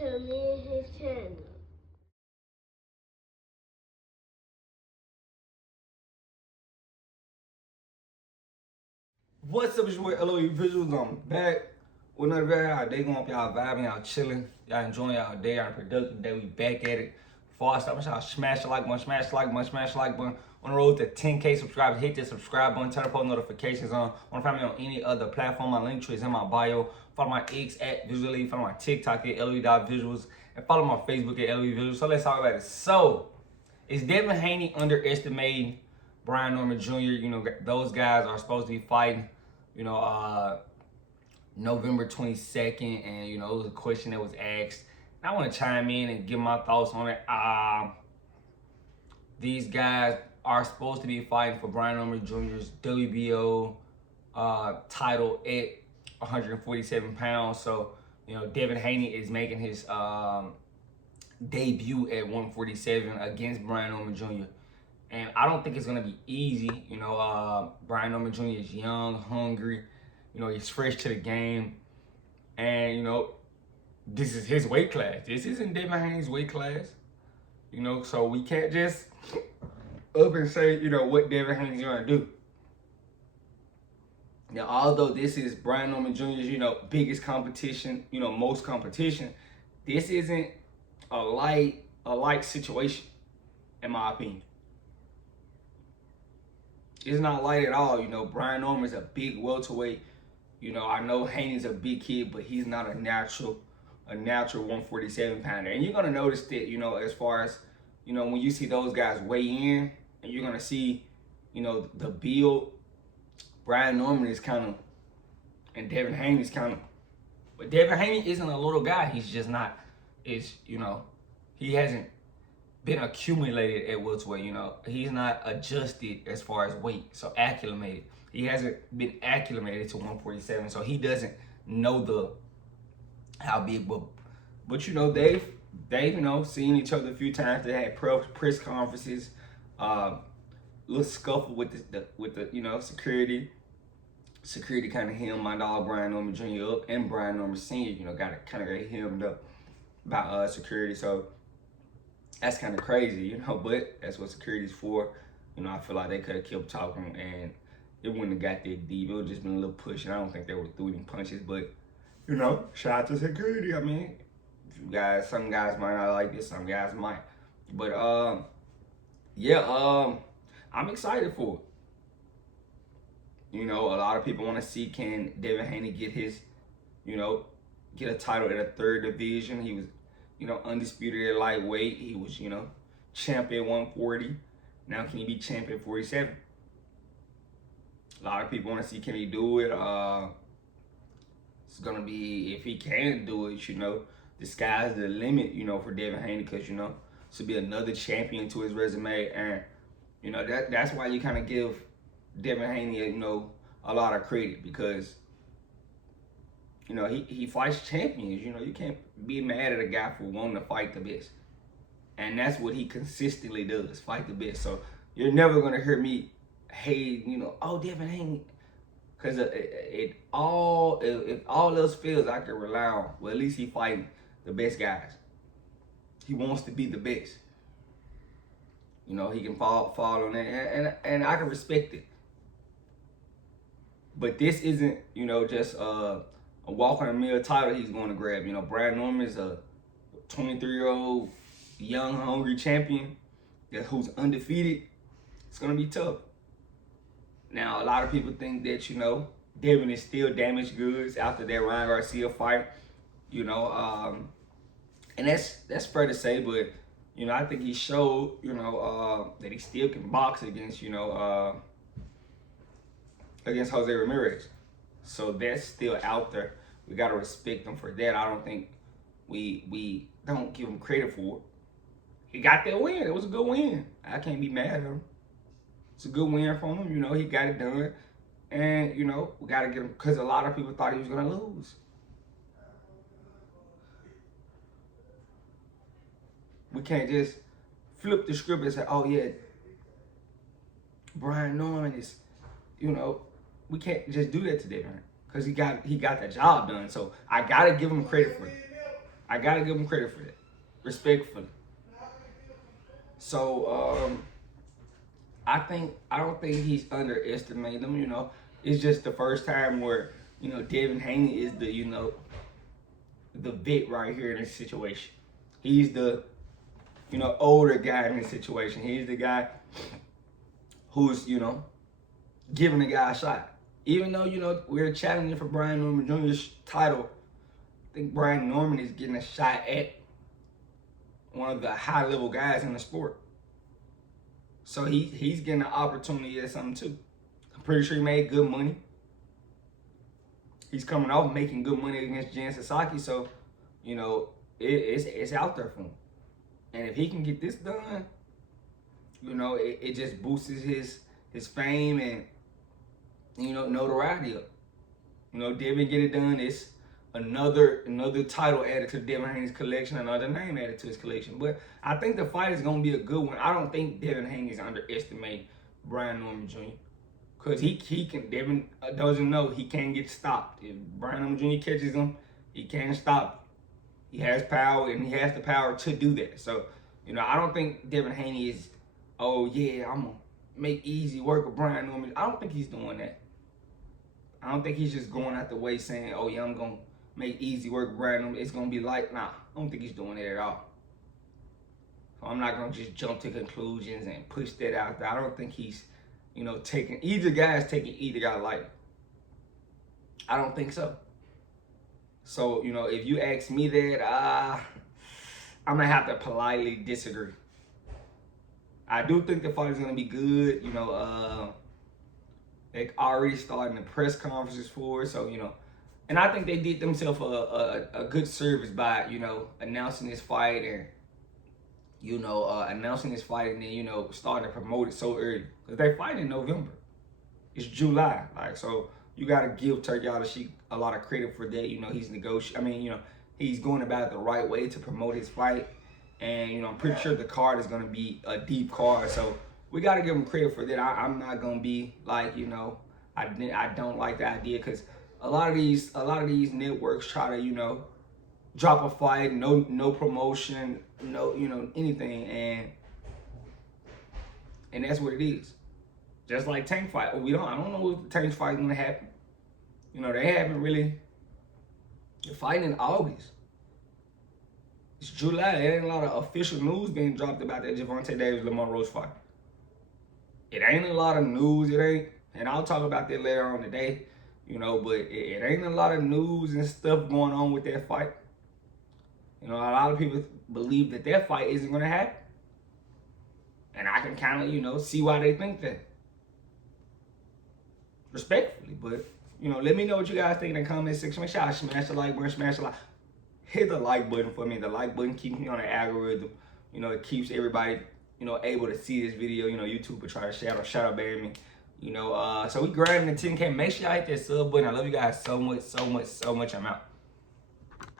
to me and his channel. What's up, it's your boy LOE Visuals. I'm back with another video. Y'all day going up, y'all vibing, y'all chilling, y'all enjoying y'all day, y'all productive day. We back at it. Before I start, make sure y'all smash the like button, smash the like button, smash the like button. On the road to 10K subscribers, hit the subscribe button, turn the post notifications on. Want to find me on any other platform? My link tree is in my bio. Follow my X at Visually, follow my TikTok at LOE.visuals, and follow my Facebook at LOE Visuals. So let's talk about it. So, is Devin Haney underestimating Brian Norman Jr.? You know, those guys are supposed to be fighting, November 22nd, and it was a question that was asked. And I want to chime in and give my thoughts on it. These guys are supposed to be fighting for Brian Norman Jr.'s WBO title at 147 pounds. So, Devin Haney is making his debut at 147 against Brian Norman Jr. And I don't think it's gonna be easy. Brian Norman Jr. is young, hungry. He's fresh to the game, and this is his weight class. This isn't Devin Haney's weight class. So we can't just up and say what Devin Haney's gonna do. Now, although this is Brian Norman Jr.'s biggest competition, most competition, this isn't a light situation, in my opinion. It's not light at all. Brian Norman's a big welterweight. I know Haney's a big kid, but he's not a natural 147 pounder. And you're gonna notice that, as far as, when you see those guys weigh in, and you're gonna see, the build. Brian Norman is kind of, and Devin Haney's kind of, but Devin Haney isn't a little guy. He's just not. He hasn't been accumulated at welterweight. He's not adjusted as far as weight, so acclimated. He hasn't been acclimated to 147, so he doesn't know how big. But they've seen each other a few times. They had press conferences, little scuffle with the security. Security kind of hemmed my dog Brian Norman Jr. up, and Brian Norman Sr. got hemmed up by security. So that's kind of crazy, but that's what security's for. I feel like they could have kept talking and it wouldn't have got that deep. It would have just been a little push, and I don't think they would have threw any punches, but, shout out to security. I mean, some guys might not like this, some guys might. But, I'm excited for it. A lot of people want to see, can Devin Haney get his, get a title in a third division. He was, undisputed at lightweight. He was, champion 140. Now can he be champion 47? A lot of people want to see, can he do it? It's gonna be, if he can do it, the sky's the limit, for Devin Haney, because this will be another champion to his resume, and that's why you kind of give Devin Haney, a lot of credit, because he fights champions. You can't be mad at a guy for wanting to fight the best. And that's what he consistently does, fight the best. So you're never going to hear me hate, oh, Devin Haney. Because if all else fails, I can rely on, well, at least he fighting the best guys. He wants to be the best. He can fall on that, and I can respect it. But this isn't, just a walk on a mill title he's going to grab. Brian Norman is a 23-year-old young, hungry champion who's undefeated. It's going to be tough. Now, a lot of people think that, Devin is still damaged goods after that Ryan Garcia fight. And that's fair to say, but, I think he showed, that he still can box against, against Jose Ramirez. So that's still out there. We got to respect him for that. I don't think we don't give him credit for it. He got that win. It was a good win. I can't be mad at him. It's a good win from him. He got it done. And, we got to get him, because a lot of people thought he was going to lose. We can't just flip the script and say, oh, yeah, Brian Norman is, we can't just do that to Devin, because he got the job done. So I got to give him credit for it. I gotta give him credit for that, respectfully. So I don't think he's underestimating them. You know, it's just the first time where Devin Haney is the vet right here in this situation. He's the older guy in this situation. He's the guy who's giving the guy a shot. Even though we're challenging for Brian Norman Jr.'s title, I think Brian Norman is getting a shot at one of the high level guys in the sport. So he's getting an opportunity at something too. I'm pretty sure he made good money. He's coming off making good money against Jan Sasaki, so it's out there for him. And if he can get this done, it just boosts his fame and notoriety up. Devin get it done. It's another title added to Devin Haney's collection, another name added to his collection. But I think the fight is gonna be a good one. I don't think Devin Haney is underestimating Brian Norman Jr. Because Devin doesn't know he can't get stopped. If Brian Norman Jr. catches him, he can't stop. He has power, and he has the power to do that. So, I don't think Devin Haney is, oh yeah, I'm gonna make easy work of Brian Norman. I don't think he's doing that. I don't think he's just going out the way saying, oh yeah, I'm gonna make easy work of Brian Norman. It's gonna be like, nah, I don't think he's doing that at all. So I'm not gonna just jump to conclusions and push that out there. I don't think he's, taking either guy lightly. I don't think so. So, if you ask me that, I'm going to have to politely disagree. I do think the fight is going to be good. They already starting the press conferences for it. So, and I think they did themselves a good service by, announcing this fight and, announcing this fight and then, starting to promote it so early. Because they fight in November. It's July. So you got to give Turkey a lot of credit for that. He's he's going about it the right way to promote his fight. And, I'm pretty sure the card is going to be a deep card. So we got to give him credit for that. I'm not going to be like, I don't like the idea because a lot of these networks try to, drop a fight, no promotion, no, anything. And that's what it is. Just like Tank fight. I don't know if the Tank fight is going to happen. They haven't really. They're fighting in August. It's July. There ain't a lot of official news being dropped about that Gervonta Davis-Lamar Rose fight. It ain't a lot of news. It ain't, and I'll talk about that later on today. But it ain't a lot of news and stuff going on with that fight. A lot of people believe that fight isn't going to happen. And I can kind of, see why they think that. Respectfully, but let me know what you guys think in the comment section. Make sure y'all smash the like button, smash the like. Hit the like button for me. The like button keeps me on the algorithm. It keeps everybody, able to see this video. YouTube will try to shout out baby me. So we grinding the 10K. Make sure y'all hit that sub button. I love you guys so much, so much, so much. I'm out.